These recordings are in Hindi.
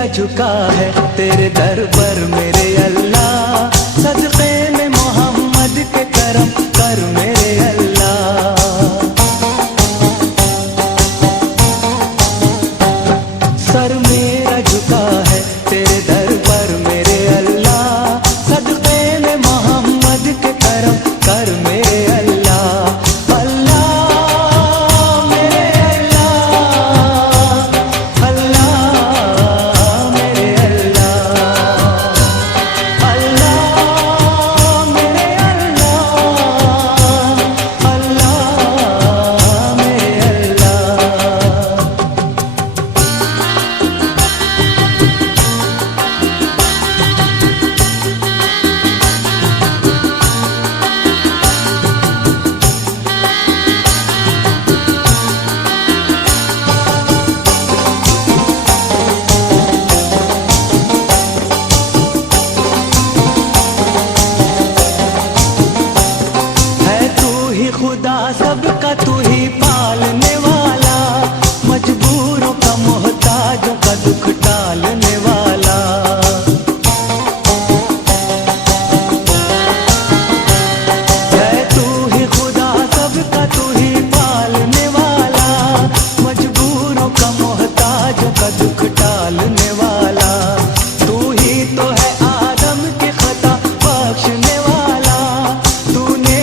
मेरा झुका है तेरे दर पर मेरे अल्लाह, सदक़े में मोहम्मद के करम कर मेरे अल्लाह। सर मेरा झुका है तेरे दर पर मेरे अल्लाह, सदक़े में मोहम्मद के करम कर मेरे अल्लाह। खुदा सबका तू ही पालने वाला, मजबूरों का मोहताजों का दुख टालने वाला। है तू ही खुदा सबका तू ही पालने वाला, मजबूरों का मोहताजों का दुख टालने वाला। तू ही तो है आदम की खता बख्शने वाला, तूने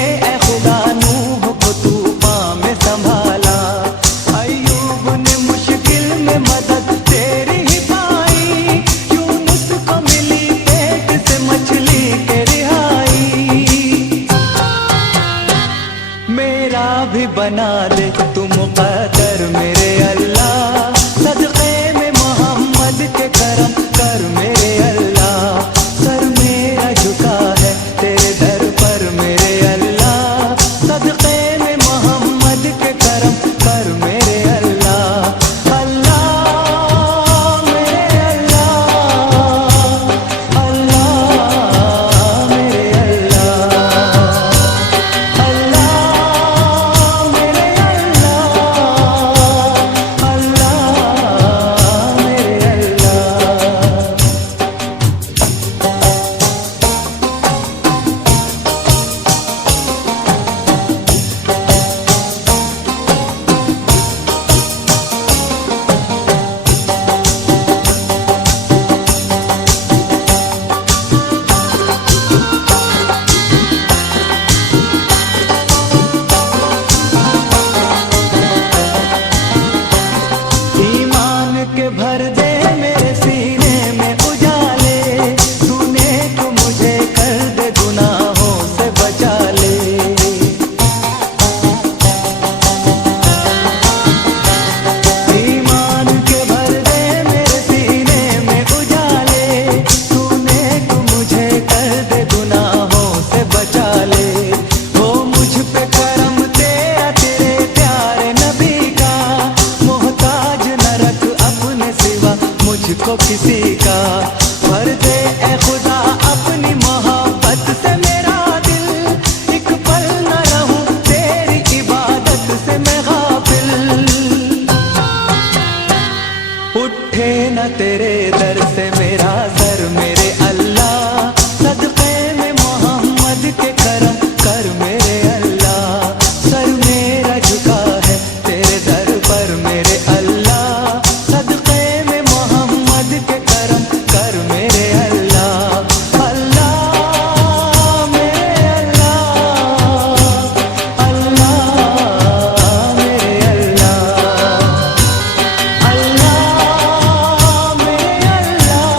भी बना दे तू मुक़द्दर मेरे अल्लाह, सदक़े में मोहम्मद के करम कर मेरे अल्लाह। सर मेरा झुका है तेरे दर पर मेरे अल्लाह, सदक़े में मोहम्मद के करम कर मेरे अल्लाह। भर दे मेरे सीने में उजाले, तूने तो मुझे कर दे गुनाहों से बचा ले। ईमान के भर दे मेरे सीने में उजाले, तूने तो मुझे कर दे गुनाहों से बचा ले। हो मुझ पे करम तेरा तेरे प्यारे नबी का, मोहताज न रख अपने सिवा मुझको किसी का। भर दे ए खुदा अपनी मोहब्बत से मेरा दिल, एक पल न रहूं तेरी इबादत से मैं गाफिल। उठे न तेरे दर से मेरा सर मेरे अल्लाह, सदक़े में मोहम्मद के करम कर मेरे अल्लाह। सर मेरा झुका है तेरे दर पर मेरे अल्लाह, सदक़े में मोहम्मद के करम कर मेरे अल्लाह। अल्लाह मेरे अल्लाह, अल्लाह मेरे अल्लाह, अल्लाह मेरे अल्लाह।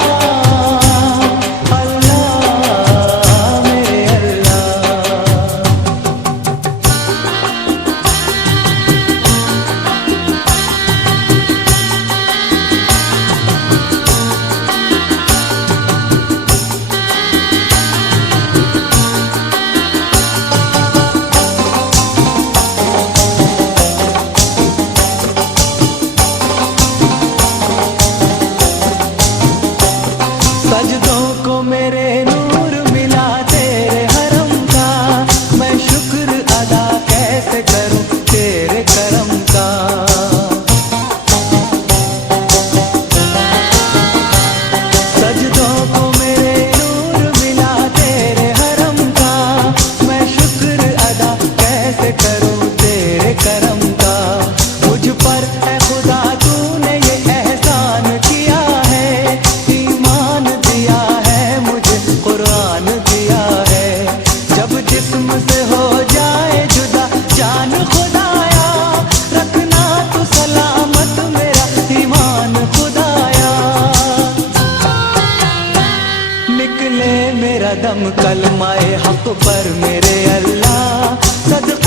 दम कलमाए हक पर मेरे अल्लाह, सदका